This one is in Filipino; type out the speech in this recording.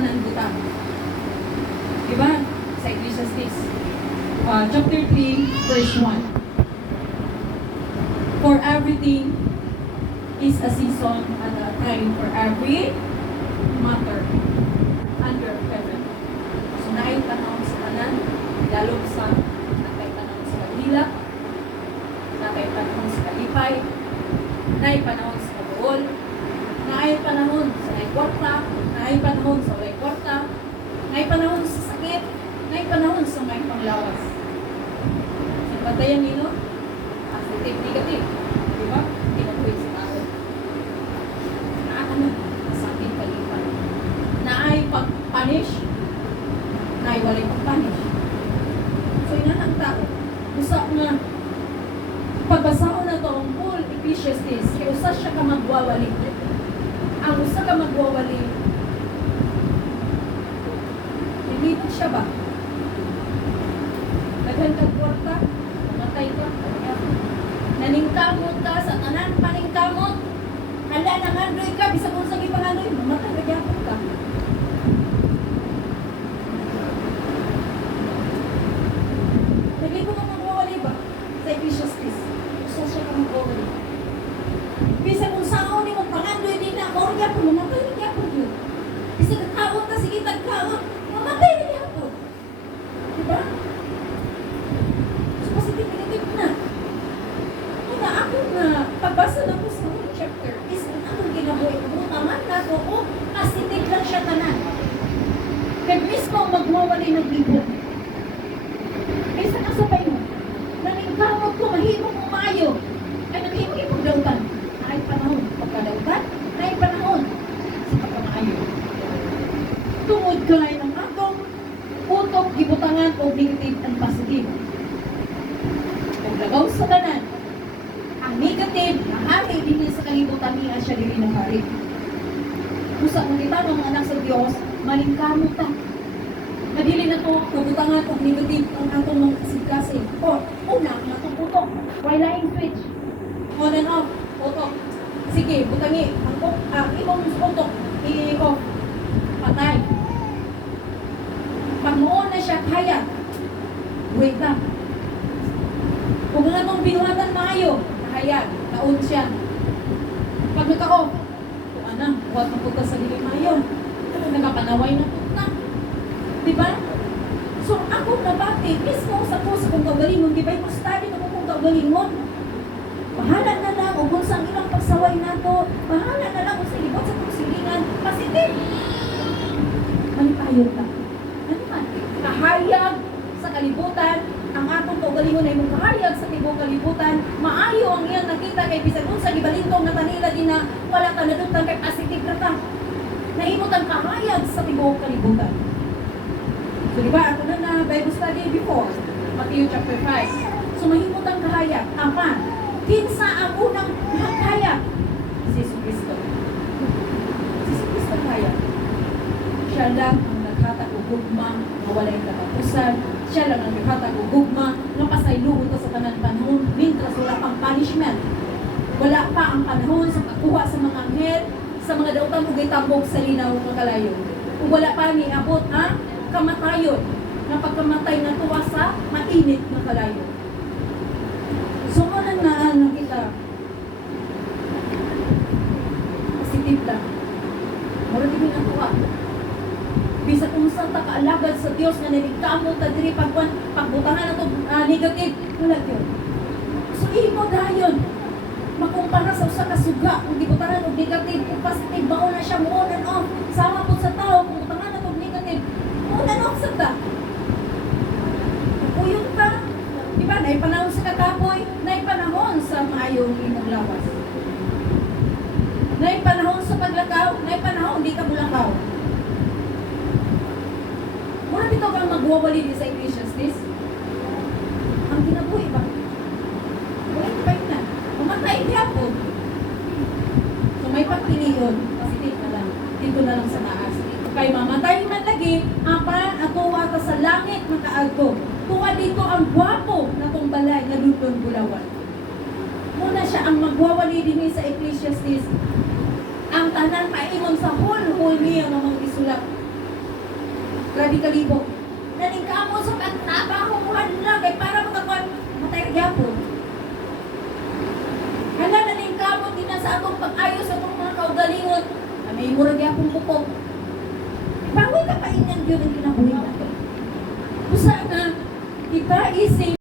tanan butang. Diba? Sa Ecclesiastes. Uh, chapter 3, verse 1. For everything is a season and a time for every matter under heaven. So, naay tanong sa tanan, lalong sa nakay tanong sa Manila, nakay panahon sa Kalipay, naay panahon sa Kabuol, naay panahon sa naay kwarta, naay panahon sa panahon sa sakit, naay panahon sa may panglawas. Patayan nilo, positive, negative. Di ba? Pinapuwit sa tao. Naaka na, sa ating palipan. Naay pag-punish, naay walay pag-punish. So, ina ang tao. Usa nga, pagbasaon na to ang full Ecclesiastes, kaya usa siya ka magwawali. Ang usa ka magwawali, Lilipot siya ba? Daghan kag kwarta, mamatay ka, naningkamot ka sa tanan paningkamot. Hala nangandoy ka, bisag kung sa gipanganoy, mamatay ka gyapon ka. Naglipo ka magwawali ba? Sa Ecclesiastes. Usa siya ka magwawali. Bisa kung saan ni mo pangandoy din na, mao gyapon, mamatay ka gyapon yun. Bisa ka, sige tagkaon, mamatay ka gyapon. Diba? So, positive negative na. Una, ako na, pagbasa na ko sa whole chapter, is ang akong ginabuhi ko, taman na ko, oh, positive lang siya tanan. Kaya mismo magmawali ng libot. Ay, sa kasabay mo, naningkamot ko, mahimo ko maayo. Ay, naghimo ko dautan. Ay, panahon, pagkadautan, ay, panahon, sa pagkamaayo. Tungod kay ng atong utok, gibutangan, o negative and positive. Kung lagaw sa tanan, ang negative, ang niya siya dili ng hari. Usa mo kita ng anak sa Dios, malingkamot ta. Nadili na to, kabutangan o negative ang atong mga kasigkasig. O, una, ang atong utok, wiring switch. On and off, utok. Sige, butangi, ang, uk- ang imong utok, i-off. Patay. Pag noon na siya kaya, wait lang. Kung nga mong binuhatan maayo, nahayag, naun siya. Pag nagka-off, kung anang, huwag mo punta sa dili maayo. Nakapanaway na punta. Di ba? So, ako nabati, mismo sa puso kong kagalingon, di ba yung study na kong kagalingon? Bahala na lang, o kung saan ilang pagsaway na to, bahala na lang kung sa ibot sa kusilingan, positive. Manipayod ka. Ano man? Kahayag sa kalibutan, ang atong kaugalingon ay mong kahayag sa tibok kalibutan, maayo ang iyang nakita kay bisan unsa gibalintong na kanila din wala ka nadutan kay positive ra ta. Nahimot ang kahayag sa tibok kalibutan. So di ba, ako na na Bible study before, Matthew chapter 5. So mahimot ang kahayag. Ama, kinsa ang unang kahayag? Si Jesus Cristo. Si Jesus Cristo ang kahayag. Siya lang ang naghatag og gugma nga walay katapusan. Siya lang ang naghatag og gugma nga sa tanan panahon mintras wala pang punishment. Wala pa ang panahon sa pagkuha sa mga anghel, sa mga dautang ug tambok sa linaw nga kalayo. Ug wala pa ni abot ang kamatayon na pagkamatay na tuwa sa mainit na kalayo. So, mo na nga nakita positive lang. Mura din ang tuwa. Bisa kung saan ta kaalagad sa Dios nga nagkamot ta diri pagwan pagbutangan ato ah, negative wala gyud. So imo dayon makumpara sa usa ka suga kung gibutangan og negative ug positive mao na siya mo on and off sama pud sa tao kung butangan ato og negative mo on and off sa ta. Uyong ka, di ba? Nay panahon sa katapoy, nay panahon sa maayong imong lawas. Nay panahon sa paglakaw, nay panahon di ka mulakaw. Muna dito kang magwawali di sa Ecclesiastes. Ang kinabuhi ba? Wait, wait na. Mamatay niya po. So may pagpiliyon. Positive na lang. Dito na lang sa taas. Kay mamatay man lagi, apa atuwa ta sa langit makaagto. Tuwa dito ang gwapo na tong balay na lulong bulawan. Muna siya ang magwawali din sa Ecclesiastes. Ang tanan paingon sa whole whole niya nga mga isulat grabe kalibo. Naningkamot sa pagtrabaho mo hala kay para makakuan matay gyapon. Hala naningkamot din na sa atong pag-ayos sa atong mga kaugalingon. Kami mo ra gyapon buko. Ibawi ka pa inyan gyud ang kinabuhi natin. Usa nga kita isip